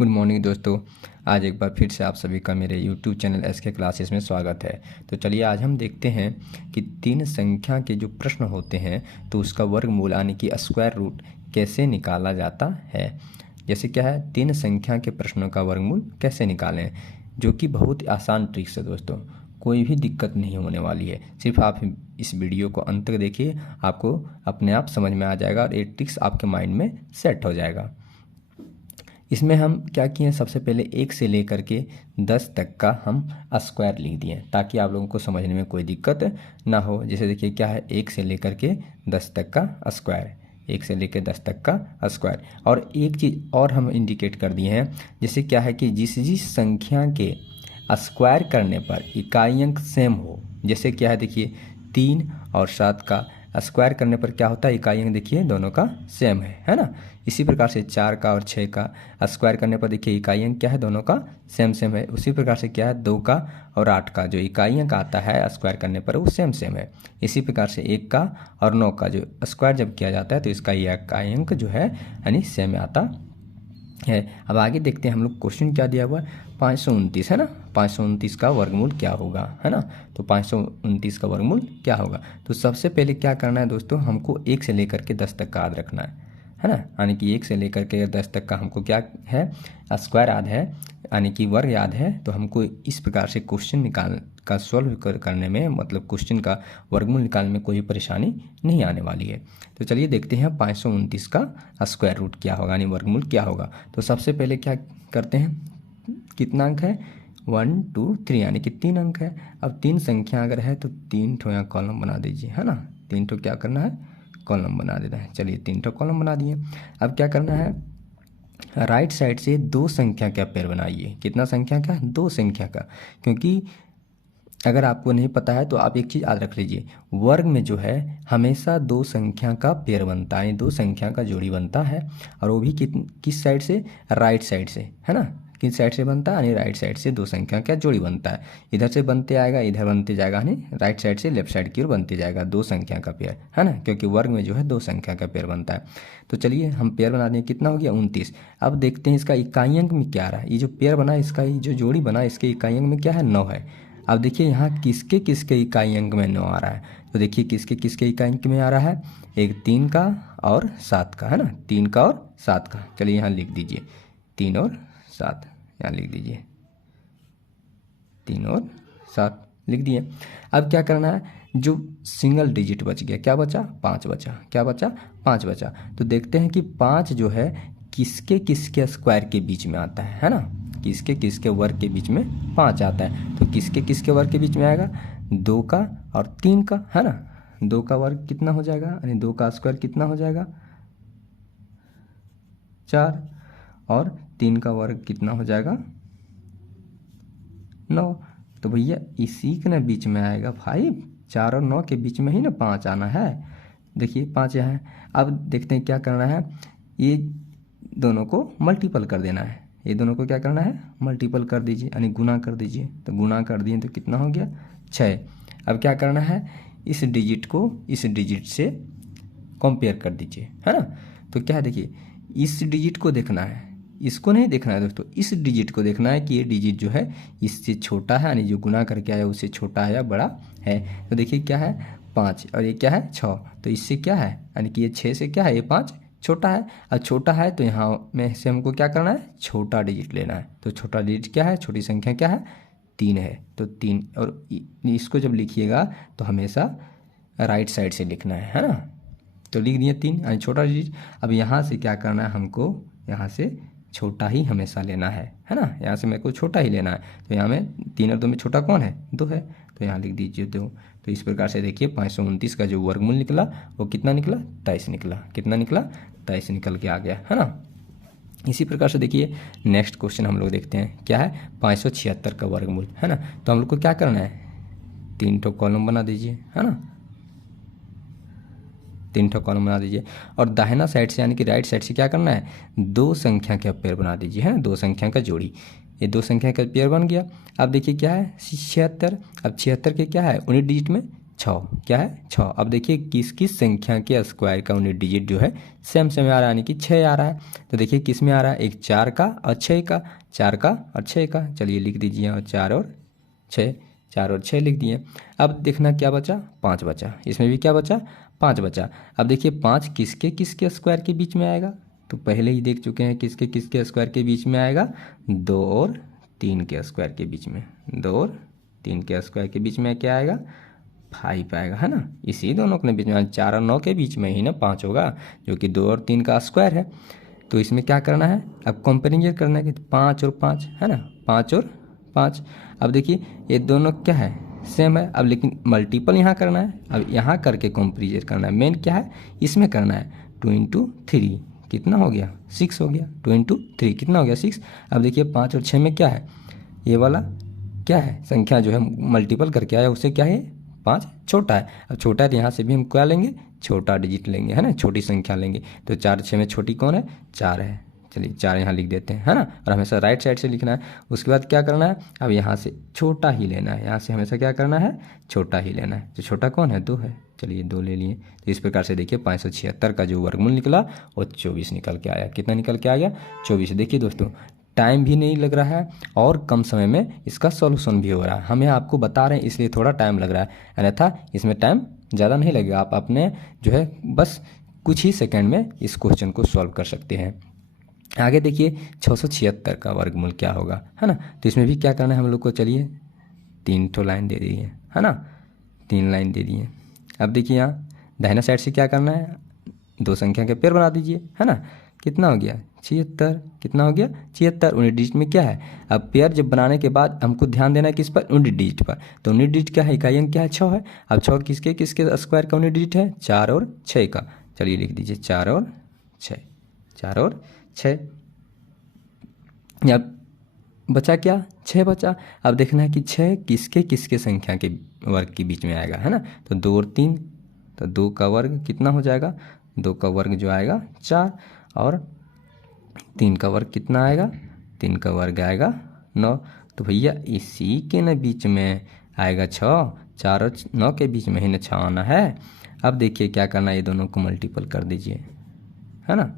Good morning दोस्तों। आज एक बार फिर से आप सभी का मेरे यूट्यूब चैनल एसके क्लासेस में स्वागत है। तो चलिए आज हम देखते हैं कि तीन संख्या के जो प्रश्न होते हैं तो उसका वर्गमूल यानी कि स्क्वायर रूट कैसे निकाला जाता है। जैसे क्या है, तीन संख्या के प्रश्नों का वर्गमूल कैसे निकालें, जो कि बहुत आसान ट्रिक्स है दोस्तों। कोई भी दिक्कत नहीं होने वाली है, सिर्फ आप इस वीडियो को अंत तक देखिए, आपको अपने आप समझ में आ जाएगा और ये ट्रिक्स आपके माइंड में सेट हो जाएगा। इसमें हम क्या किए हैं, सबसे पहले 1 से लेकर के 10 तक का हम स्क्वायर लिख दिए ताकि आप लोगों को समझने में कोई दिक्कत ना हो। जैसे देखिए क्या है, 1 से लेकर के 10 तक का स्क्वायर, 1 से लेकर 10 तक का स्क्वायर। और एक चीज़ और हम इंडिकेट कर दिए हैं, जैसे क्या है कि जिस संख्या के स्क्वायर करने पर इकाई अंक सेम हो। जैसे क्या है देखिए, 3 और 7 का स्क्वायर करने पर क्या होता है, इकाई अंक देखिए दोनों का सेम है ना। इसी प्रकार से 4 का और 6 का स्क्वायर करने पर देखिए इकाई अंक क्या है, दोनों का सेम है। उसी प्रकार से क्या है, 2 का और 8 का जो इकाई अंक आता है स्क्वायर करने पर वो सेम है। इसी प्रकार से 1 का और 9 का जो स्क्वायर जब किया जाता है तो इसका इकाई अंक जो है यानी सेम आता है। अब आगे देखते हैं हम लोग, क्वेश्चन क्या दिया हुआ है, 529 है ना। 529 का वर्गमूल क्या होगा, है ना। तो 529 का वर्गमूल क्या होगा, तो सबसे पहले क्या करना है दोस्तों, हमको 1 से लेकर के 10 तक का याद रखना है ना। यानी कि 1 से लेकर के 10 तक का हमको क्या है, स्क्वायर याद है, यानी कि वर्ग याद है। तो हमको इस प्रकार से क्वेश्चन निकाल का सॉल्व करने में, मतलब क्वेश्चन का वर्गमूल निकालने में कोई परेशानी नहीं आने वाली है। तो चलिए देखते हैं 529 का स्क्वायर रूट क्या होगा, यानी वर्गमूल क्या होगा। तो सबसे पहले क्या करते हैं, कितना अंक है, 1 2 3 यानी कि 3 अंक है। अब 3 संख्या अगर है तो 3 ठो यहाँ कॉलम बना दीजिए, है ना। 3 ठो क्या करना है, कॉलम बना देना है। चलिए 3 ठो कॉलम बना दिए। अब क्या करना है, राइट साइड से 2 संख्या का पेयर बनाइए। कितना संख्या का, 2 संख्या का। क्योंकि अगर आपको नहीं पता है तो आप एक चीज़ याद रख लीजिए, वर्ग में जो है हमेशा 2 संख्या का पेयर बनता है, 2 संख्या का जोड़ी बनता है। और वो भी किस साइड से, राइट साइड से, है ना। किस साइड से बनता है, यानी राइट साइड से 2 संख्या का जोड़ी बनता है। इधर से बनते आएगा, इधर बनते जाएगा, यानी राइट साइड से लेफ्ट साइड की ओर बनते जाएगा 2 संख्या का पेयर, है ना। क्योंकि वर्ग में जो है 2 संख्या का पेयर बनता है। तो चलिए हम पेयर बना दें, कितना हो गया 29। अब देखते हैं इसका इकाई अंक में क्या आ रहा है। ये जो पेयर बना, इसका ये जो जोड़ी बना, इसके इकाई अंक में क्या है, 9 है। अब देखिए यहाँ किसके किसके इकाई अंक में 9 आ रहा है, तो देखिए किसके किसके इकाई अंक में आ रहा है, एक 3 का और 7 का, है ना। 3 का और 7 का, चलिए यहाँ लिख दीजिए 3 और 7, यहाँ लिख दीजिए 3 और 7 लिख दिए। अब क्या करना है, जो सिंगल डिजिट बच गया, क्या बचा, 5 बचा, क्या बचा, 5 बचा। तो देखते हैं कि 5 जो है किसके किसके स्क्वायर के बीच में आता है ना। किसके किसके वर्ग के बीच में 5 आता है, तो किसके किसके वर्ग के बीच में आएगा, 2 का और 3 का, है ना। 2 का वर्ग कितना हो जाएगा, यानी 2 का स्क्वायर कितना हो जाएगा, 4, और 3 का वर्ग कितना हो जाएगा, 9। तो भैया इसी के ना बीच में आएगा 5, 4 और 9 के बीच में ही ना 5 आना है। देखिए 5 यहाँ है। अब देखते हैं क्या करना है, ये दोनों को मल्टीपल कर देना है। ये दोनों को क्या करना है, मल्टीपल कर दीजिए, यानी गुना कर दीजिए। तो गुना कर दिए तो कितना हो गया, 6। अब क्या करना है, इस डिजिट को इस डिजिट से कंपेयर कर दीजिए, है ना। तो क्या है देखिए, इस डिजिट को देखना है, इसको नहीं देखना है दोस्तों, इस डिजिट को देखना है कि ये डिजिट जो है इससे छोटा है, यानी जो गुना करके आया उससे छोटा है या बड़ा है। तो देखिए क्या है, 5 और ये क्या है, 6। तो इससे क्या है, यानी कि ये 6 से क्या है, ये 5 छोटा है। और छोटा है तो यहाँ में से हमको क्या करना है, छोटा डिजिट लेना है। तो छोटा डिजिट क्या है, छोटी संख्या क्या है, 3 है। तो 3, और इसको जब लिखिएगा तो हमेशा राइट साइड से लिखना है ना। तो लिख दिए 3, यानी छोटा डिजिट। अब यहाँ से क्या करना है, हमको यहाँ से छोटा ही हमेशा लेना है ना। यहाँ से मेरे को छोटा ही लेना है। तो यहाँ में 3 और 2 में छोटा कौन है, 2 है। तो यहाँ लिख दीजिए 2। तो इस प्रकार से देखिए 529 का जो वर्गमूल निकला वो कितना निकला, 23 निकला। कितना निकला, 23 निकल के आ गया, है ना। इसी प्रकार से देखिए नेक्स्ट क्वेश्चन हम लोग देखते हैं, क्या है, 576 का वर्गमूल, है ना। तो हम लोग को क्या करना है, 3 ठो कॉलम बना दीजिए, है ना। 3 ठो कॉलम बना दीजिए। और दाहिना साइड से यानी कि राइट साइड से क्या करना है, 2 संख्या का पेयर बना दीजिए, है ना। 2 संख्या का जोड़ी, ये 2 संख्या का पेयर बन गया। अब देखिए क्या है, 76। अब 76 के क्या है, यूनिट डिजिट में छः, क्या है 6। अब देखिए किस किस संख्या के स्क्वायर का यूनिट डिजिट जो है सेम सेम आ रहा है, यानी कि 6 आ रहा है। तो देखिए किस में आ रहा है, एक 4 का और 6 का, 4 का और 6 का। चलिए लिख दीजिए, और 4 और 6, 4 और 6 लिख दिए। अब देखना क्या बचा, 5 बचा। इसमें भी क्या बचा, 5 बचा। अब देखिए 5 किसके किसके स्क्वायर के बीच में आएगा, तो पहले ही देख चुके हैं किसके किसके स्क्वायर के बीच में आएगा, 2 और 3 के स्क्वायर के बीच में। 2 और 3 के स्क्वायर के बीच में क्या आएगा, 5 आएगा, है ना। इसी दोनों के बीच में 4 और 9 के बीच में ही ना 5 होगा, जो कि 2 और 3 का स्क्वायर है। तो इसमें क्या करना है, अब कंपेरिजन करना है कि 5 और 5 है ना, 5 और 5। अब देखिए ये दोनों क्या है, सेम है। अब लेकिन मल्टीपल यहाँ करना है, अब यहाँ करके कंपेरिजन करना है। मेन क्या है, इसमें करना है 2 इंटू 3 कितना हो गया, 6 हो गया। 2 इंटू 3 कितना हो गया, 6। अब देखिए 5 और 6 में क्या है, ये वाला क्या है संख्या जो है मल्टीपल करके आया उससे क्या है, 5 छोटा है। अब छोटा है तो यहाँ से भी हम क्या लेंगे, छोटा डिजिट लेंगे, है ना, छोटी संख्या लेंगे। तो 4 6 में छोटी कौन है, 4 है। चलिए 4 यहाँ लिख देते हैं, है ना। और हमेशा राइट साइड से लिखना है। उसके बाद क्या करना है, अब यहाँ से छोटा ही लेना है, यहाँ से हमेशा क्या करना है, छोटा ही लेना है। तो छोटा कौन है, 2 है। चलिए 2 ले लिए। तो इस प्रकार से देखिए 576 का जो वर्गमूल निकला वो 24 निकल के आया। कितना निकल के आ गया, 24। देखिए दोस्तों टाइम भी नहीं लग रहा है और कम समय में इसका सॉल्यूशन भी हो रहा है। हम यहाँ आपको बता रहे हैं इसलिए थोड़ा टाइम लग रहा है, अन्यथा इसमें टाइम ज़्यादा नहीं लगेगा। आप अपने जो है बस कुछ ही सेकंड में इस क्वेश्चन को सॉल्व कर सकते हैं। आगे देखिए 676 का वर्गमूल क्या होगा, है ना। तो इसमें भी क्या करना है हम लोग को, चलिए 3 तो लाइन दे दी है ना, 3 लाइन दे दी है। अब देखिए यहाँ दाहिना साइड से क्या करना है, 2 संख्या के पेयर बना दीजिए, है ना। कितना हो गया, 76। कितना हो गया, 76। यूनिट डिजिट में क्या है, अब पेयर जब बनाने के बाद हमको ध्यान देना है किस पर, यूनिट डिजिट पर। तो यूनिट डिजिट क्या है, इकाई अंक क्या है, 6 है। अब 6 किसके किसके स्क्वायर का यूनिट डिजिट है, 4 और 6 का। चलिए लिख दीजिए 4 और 6, 4 और 6। अब बचा क्या, 6 बचा। अब देखना है कि 6 किसके किसके संख्या के वर्ग के बीच में आएगा, है ना। तो 2 और 3, तो 2 का वर्ग कितना हो जाएगा, 2 का वर्ग जो आएगा 4, और 3 का वर्ग कितना आएगा, 3 का वर्ग आएगा 9। तो भैया इसी के न बीच में आएगा 6, 4 और 9 के बीच में ही न 6 आना है। अब देखिए क्या करना है, ये दोनों को मल्टीपल कर दीजिए, है ना।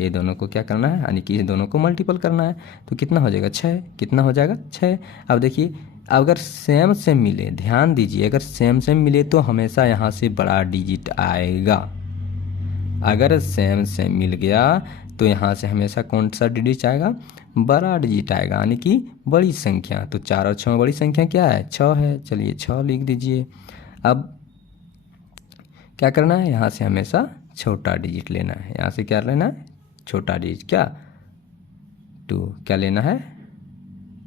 ये दोनों को क्या करना है, यानी कि ये दोनों को मल्टीपल करना है। तो कितना हो जाएगा, 6। कितना हो जाएगा, 6। अब देखिए अगर सेम सेम मिले, ध्यान दीजिए, अगर सेम सेम मिले तो हमेशा यहाँ से बड़ा डिजिट आएगा। अगर सेम सेम मिल गया तो यहाँ से हमेशा कौन सा डिजिट आएगा, बड़ा डिजिट आएगा, यानी कि बड़ी संख्या। तो 4 और 6 में बड़ी संख्या क्या है, 6 है। चलिए 6 लिख दीजिए। अब क्या करना है, यहाँ से हमेशा छोटा डिजिट लेना है। यहाँ से क्या लेना है, छोटा डिजिट, क्या 2, क्या लेना है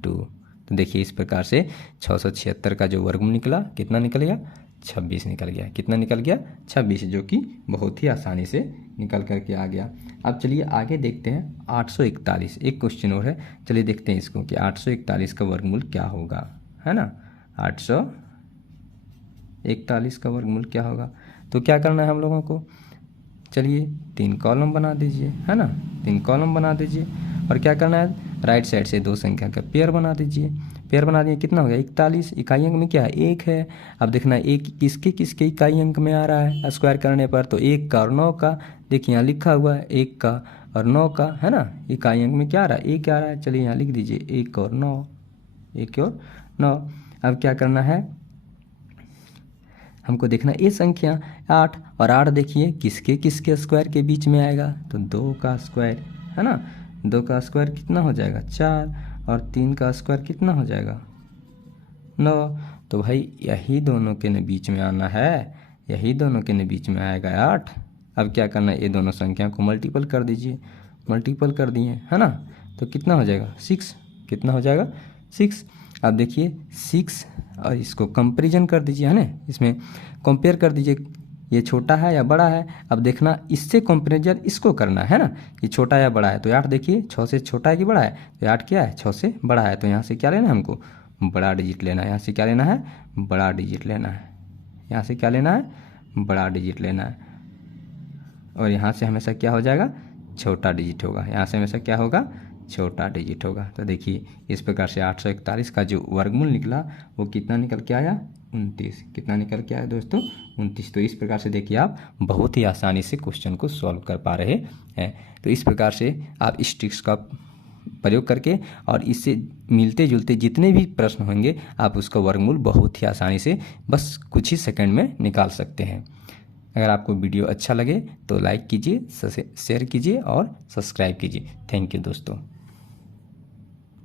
2। तो देखिए इस प्रकार से 676 का जो वर्गमूल निकला कितना निकल गया, 26 निकल गया। कितना निकल गया, 26, जो कि बहुत ही आसानी से निकल करके आ गया। अब चलिए आगे देखते हैं 841, एक क्वेश्चन और है। चलिए देखते हैं इसको कि 841 का वर्गमूल क्या होगा, है ना। 841 का वर्गमूल क्या होगा, तो क्या करना है हम लोगों को, चलिए 3 कॉलम बना दीजिए, है ना। 3 कॉलम बना दीजिए और क्या करना है, राइट साइड से 2 संख्या का पेयर बना दीजिए। पेयर बना दिए, कितना हो गया, 41। इकाई अंक में क्या है, 1 है। अब देखना है एक किसके किसके इकाई अंक में आ रहा है स्क्वायर करने पर, तो 1 का और 9 का। देखिए यहाँ लिखा हुआ है 1 का और 9 का, है ना। इकाई अंक में क्या आ रहा है, 1 आ रहा है। चलिए यहाँ लिख दीजिए 1 और 9, 1 और 9। अब क्या करना है, हमको देखना ये संख्या 8, और 8 देखिए किसके किसके स्क्वायर के बीच में आएगा, तो 2 का स्क्वायर, है ना। 2 का स्क्वायर कितना हो जाएगा, 4, और 3 का स्क्वायर कितना हो जाएगा, 9। तो भाई यही दोनों के न बीच में आना है, यही दोनों के न बीच में आएगा 8। अब क्या करना है, ये दोनों संख्या को मल्टीपल कर दीजिए। मल्टीपल कर दिए, है ना। तो कितना हो जाएगा, 6। कितना हो जाएगा, 6। अब देखिए 6 और इसको कंपेरिजन कर दीजिए, है ना। इसमें कंपेयर कर दीजिए, ये छोटा है या बड़ा है। अब देखना इससे कंपेरिजन इसको करना है ना, ये छोटा या बड़ा है। तो 8 देखिए 6 से छोटा है कि बड़ा है, तो 8 क्या है, 6 से बड़ा है। तो यहाँ से क्या लेना है हमको, बड़ा डिजिट लेना है। यहाँ से क्या लेना है, बड़ा डिजिट लेना है। यहाँ से क्या लेना है, बड़ा डिजिट लेना है। और यहाँ से हमेशा क्या हो जाएगा, छोटा डिजिट होगा। यहाँ से हमेशा क्या होगा, छोटा डिजिट होगा। तो देखिए इस प्रकार से 841 का जो वर्गमूल निकला वो कितना निकल के आया, 29। कितना निकल के आया दोस्तों? 29। तो इस प्रकार से देखिए आप बहुत ही आसानी से क्वेश्चन को सॉल्व कर पा रहे हैं। तो इस प्रकार से आप इस ट्रिक्स का प्रयोग करके और इससे मिलते जुलते जितने भी प्रश्न होंगे आप उसका वर्गमूल बहुत ही आसानी से बस कुछ ही सेकंड में निकाल सकते हैं। अगर आपको वीडियो अच्छा लगे तो लाइक कीजिए, शेयर कीजिए और सब्सक्राइब कीजिए। थैंक यू दोस्तों।